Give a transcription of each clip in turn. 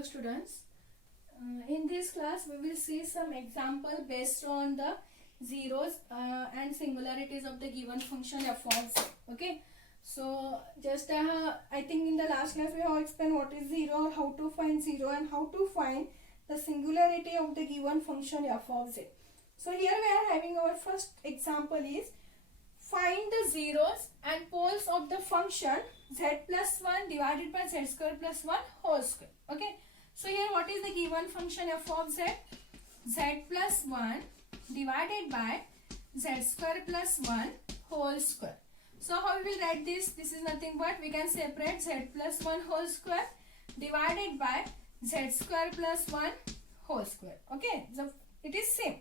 Hello students. In this class we will see some example based on the zeros and singularities of the given function f of z. Okay. So just I think in the last class we have explained what is zero, how to find zero and how to find the singularity of the given function f of z. So here we are having our first example is find the zeros and poles of the function z plus 1 divided by z square plus 1 whole square. Okay. So here what is the given function f of z? Z plus 1 divided by z square plus 1 whole square. So how we will write this? This is nothing but we can separate z plus 1 whole square divided by z square plus 1 whole square. Okay. So it is same.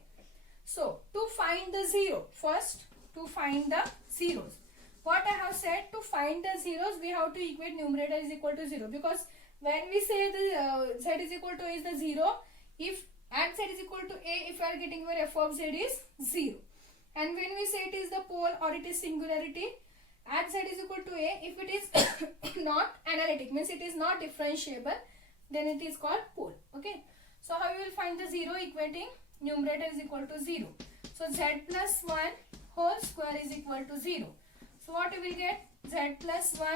So to find the zero, first to find the zeros, what I have said, to find the zeros we have to equate numerator is equal to 0, because when we say the z is equal to a is the 0, if at z is equal to a, if we are getting where f of z is 0, and when we say it is the pole or it is singularity at z is equal to a, if it is not analytic, means it is not differentiable, then it is called pole. Okay. So how we will find the 0? Equating numerator is equal to 0. So z plus 1 whole square is equal to 0. So what we will get? Z plus 1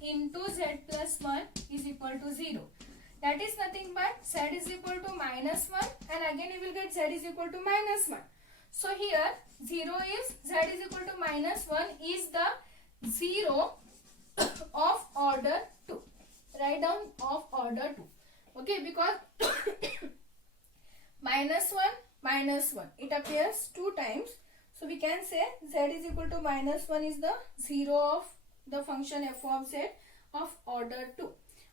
into z plus 1 is equal to 0. That is nothing but z is equal to minus 1, and again we will get z is equal to minus 1. So here 0 is z is equal to minus 1 is the 0 of order 2. Write down of order 2. Okay, because minus 1 it appears 2 times. So we can say z is equal to minus 1 is the 0 of the function f of z of order 2.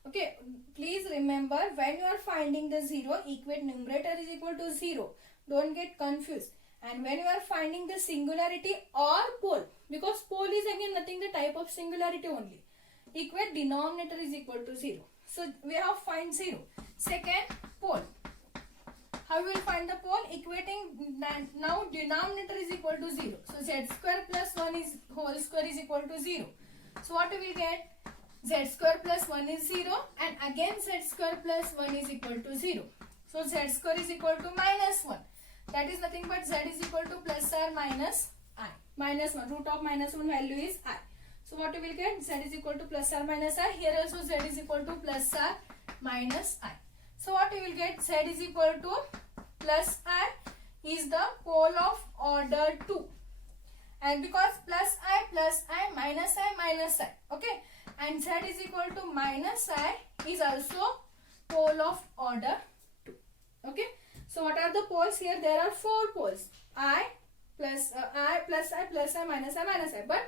Okay, please remember when you are finding the 0, equate numerator is equal to 0. Don't get confused. And when you are finding the singularity or pole, because pole is again nothing the type of singularity only, equate denominator is equal to 0. So we have find 0. Second, pole. How we will find the pole? Equating now denominator is equal to 0. So z square plus 1 is whole square is equal to 0. So what we will get? Z square plus 1 is 0, and again z square plus 1 is equal to 0. So z square is equal to minus 1. That is nothing but z is equal to plus or minus I. Minus 1. Root of minus 1 value is I. So what we will get? Z is equal to plus or minus I. Here also z is equal to plus or minus I. So what we will get? Z is equal to plus I is the pole of order 2. And because plus I minus I. Okay. And z is equal to minus I is also pole of order 2. Okay. So what are the poles here? There are 4 poles. I plus I plus I minus I. But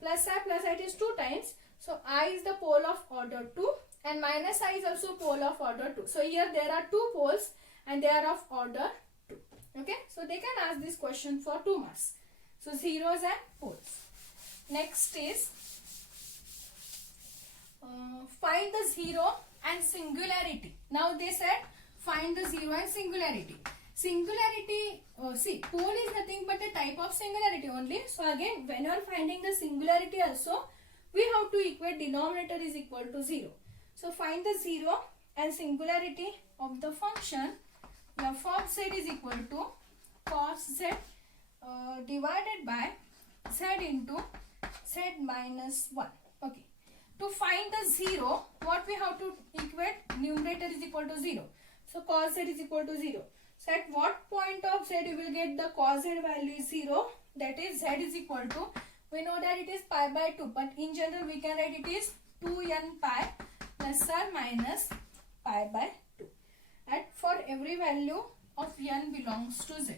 plus I it is 2 times. So I is the pole of order 2 and minus I is also pole of order 2. So here there are 2 poles and they are of order 2. Okay. So they can ask this question for 2 marks. So zeros and poles. Next is find the zero and singularity. Now they said find the zero and singularity. Singularity, see, pole is nothing but a type of singularity only. So again, when you are finding the singularity also, we have to equate denominator is equal to 0. So find the zero and singularity of the function f of z is equal to cos z divided by z into z minus 1. Okay. To find the 0, what we have to equate? Numerator is equal to 0. So cos z is equal to 0. So at what point of z you will get the cos z value is 0? That is z is equal to, we know that it is pi by 2, but in general we can write it is 2n pi plus or minus pi by 2. And for every value of n belongs to z,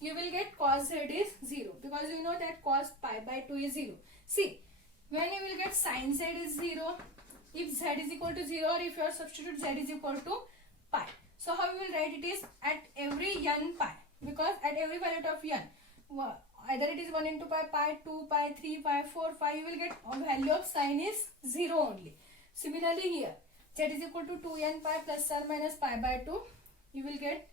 you will get cos z is 0, because you know that cos pi by 2 is 0. See, when you will get sin z is 0, if z is equal to 0, or if you substitute z is equal to pi. So how we will write it is at every n pi, because at every value of n, either it is 1 into pi, 2 pi, 3 pi, 4 pi, you will get a value of sin is 0 only. Similarly here, z is equal to 2n pi plus or minus pi by 2, you will get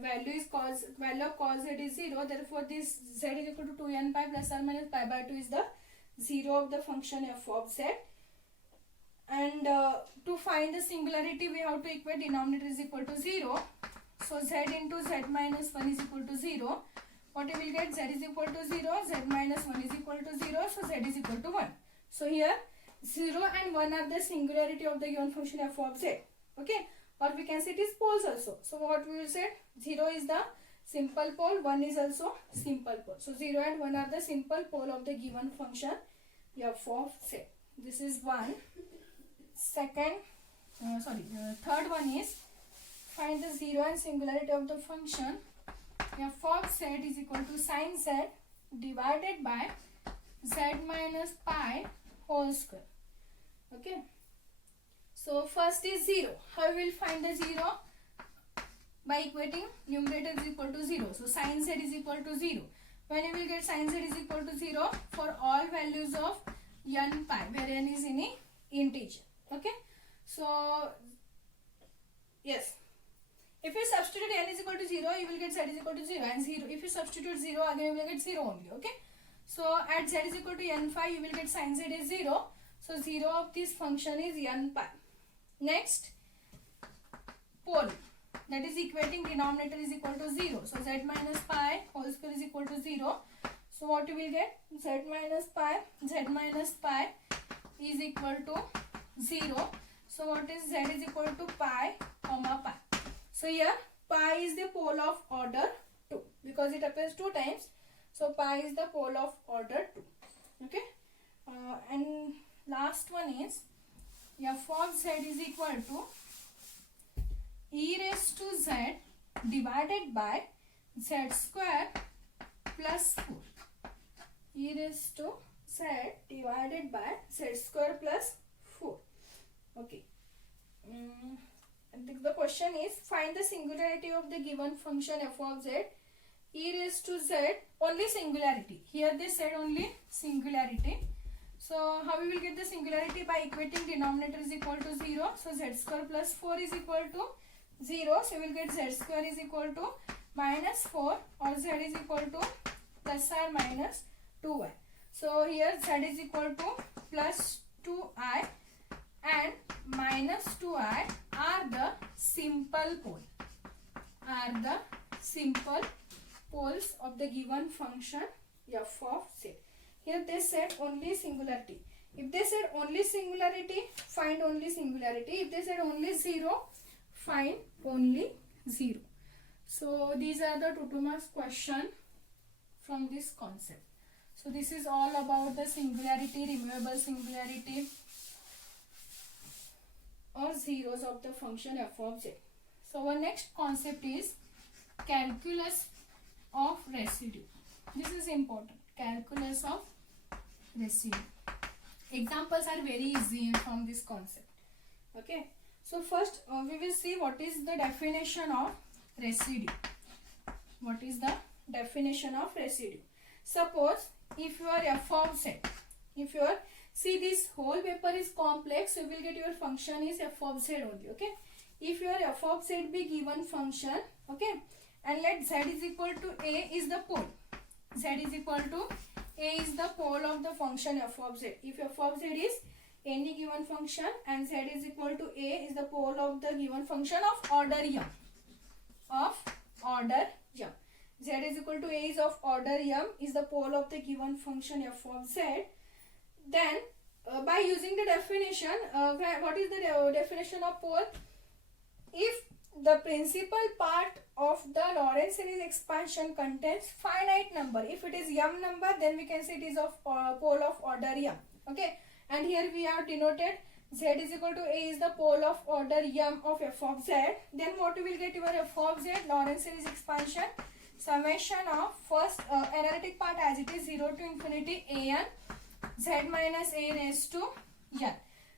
value of cos z is 0. Therefore this z is equal to 2n pi plus or minus pi by 2 is the 0 of the function f of z. and to find the singularity we have to equate denominator is equal to 0. So z into z minus 1 is equal to 0. What you will get? Z is equal to 0, z minus 1 is equal to 0, so z is equal to 1. So here 0 and 1 are the singularity of the given function f of z. Okay, or we can say it is poles also. So what we will say? 0 is the simple pole, 1 is also simple pole. So 0 and 1 are the simple pole of the given function f of z. This is one. Third one is find the 0 and singularity of the function f of z is equal to sin z divided by z minus pi whole square. Okay. So first is 0. How we will find the 0? By equating numerator is equal to 0. So sin z is equal to 0. When you will get sin z is equal to 0 for all values of n pi, where n is in a integer. Okay. So yes, if you substitute n is equal to 0, you will get z is equal to 0, and 0. If you substitute 0, again you will get 0 only. Okay. So at z is equal to n pi, you will get sin z is 0. So 0 of this function is n pi. Next, pole, that is equating denominator is equal to 0. So z minus pi whole square is equal to 0. So what you will get? Z minus pi is equal to 0. So what is z is equal to pi comma pi. So here pi is the pole of order 2 because it appears 2 times. So pi is the pole of order 2. Okay. And last one is f of z is equal to e raised to z divided by z square plus 4. E raised to z divided by z square plus 4. Okay. The question is find the singularity of the given function f of z. E raised to z, only singularity. Here they said only singularity. So how we will get the singularity? By equating denominator is equal to 0. So z square plus 4 is equal to 0. So we will get z square is equal to minus 4, or z is equal to plus or minus 2y. So here z is equal to plus 2i and minus 2i are the simple pole. Are the simple poles of the given function f of z. Here they said only singularity. If they said only singularity, find only singularity. If they said only 0, find only 0. So these are the 2 marks question from this concept. So this is all about the singularity, removable singularity or zeros of the function f of z. So our next concept is calculus of residue. This is important. Calculus of residue. Examples are very easy from this concept. Okay. So first we will see what is the definition of residue. What is the definition of residue? Suppose if your f of z, if your, see this whole paper is complex, so you will get your function is f of z only. Okay. If your f of z be given function, okay, and let z is equal to a is the pole. Z is equal to a is the pole of the function f of z. If f of z is any given function and z is equal to a is the pole of the given function of order m. Of order m. Z is equal to a is of order m is the pole of the given function f of z. Then by using the definition, what is the definition of pole? If the principal part of the Lorentz series expansion contains finite number. If it is m number, then we can say it is of pole of order m. Okay. And here we have denoted z is equal to a is the pole of order m of f of z. Then what you will get your f of z, Lorentz series expansion, summation of first analytic part as it is 0 to infinity a n z minus a raised to n.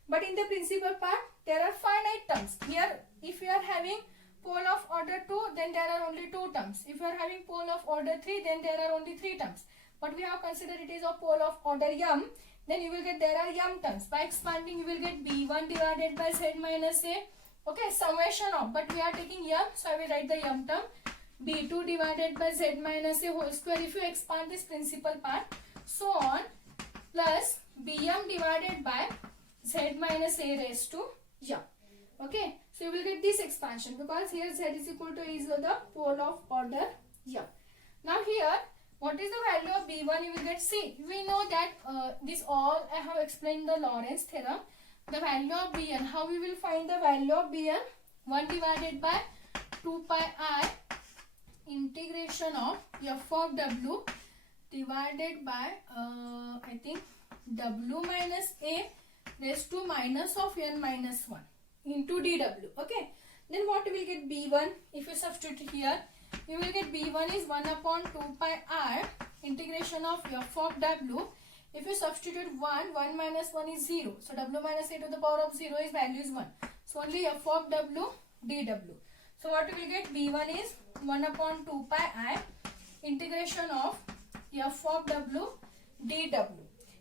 But in the principal part, there are finite terms. Here, if you are having pole of order 2, then there are only 2 terms. If you are having pole of order 3, then there are only 3 terms. But we have considered it is of pole of order m, then you will get there are m terms. By expanding, you will get b1 divided by z minus a. Okay, summation of, but we are taking m, so I will write the m term. b2 divided by z minus a whole square if you expand this principal part, so on, plus bm divided by z minus a raised to m. Okay, so you will get this expansion because here z is equal to is the pole of order m. Now here, what is the value of b1? You will get c. We know that this all I have explained the Lorentz theorem. The value of bn, how we will find the value of bn? 1 divided by 2 pi I integration of f of w divided by I think w minus a raised to minus of n minus 1 into dw. Okay, then what will get b1? If you substitute here, you will get b1 is 1 upon 2 pi r integration of f of w. If you substitute 1 minus 1 is 0, so w minus a to the power of 0 is value is 1, so only f of w dw. So what we will get? b1 is 1 upon 2 pi I integration of f of w dw.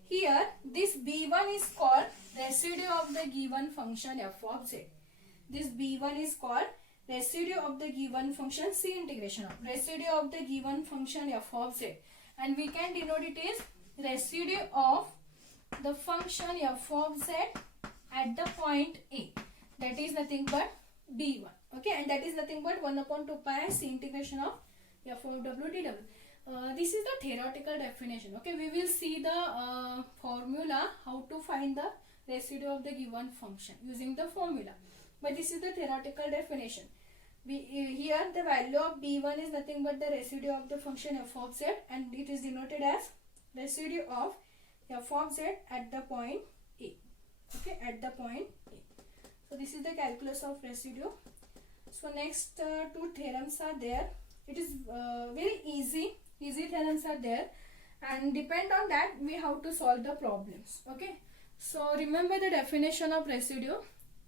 Here this b1 is called residue of the given function f of z. This b1 is called residue of the given function, c integration of residue of the given function f of z, and we can denote it as residue of the function f of z at the point a, that is nothing but b1. Okay, and that is nothing but 1 upon 2 pi c integration of f of w dw. This is the theoretical definition. Okay, we will see the formula how to find the residue of the given function using the formula, but this is the theoretical definition. Here the value of b1 is nothing but the residue of the function f of z, and it is denoted as residue of f of z at the point a. Okay, at the point a. So this is the calculus of residue. So next two theorems are there. It is very easy theorems are there, and depend on that we have to solve the problems. Okay, so remember the definition of residue.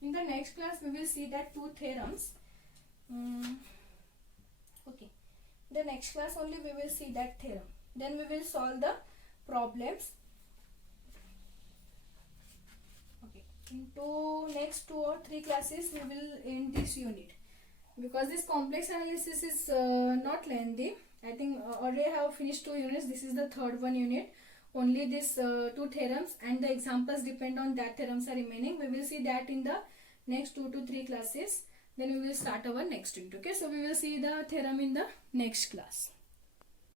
In the next class we will see that two theorems. Okay, the next class only we will see that theorem, then we will solve the problems. Okay, into next 2 or 3 classes we will end this unit, because this complex analysis is not lengthy. I think already I have finished 2 units. This is the third one unit. Only this 2 theorems and the examples depend on that theorems are remaining. We will see that in the next 2 to 3 classes. Then we will start our next unit. Okay, so we will see the theorem in the next class.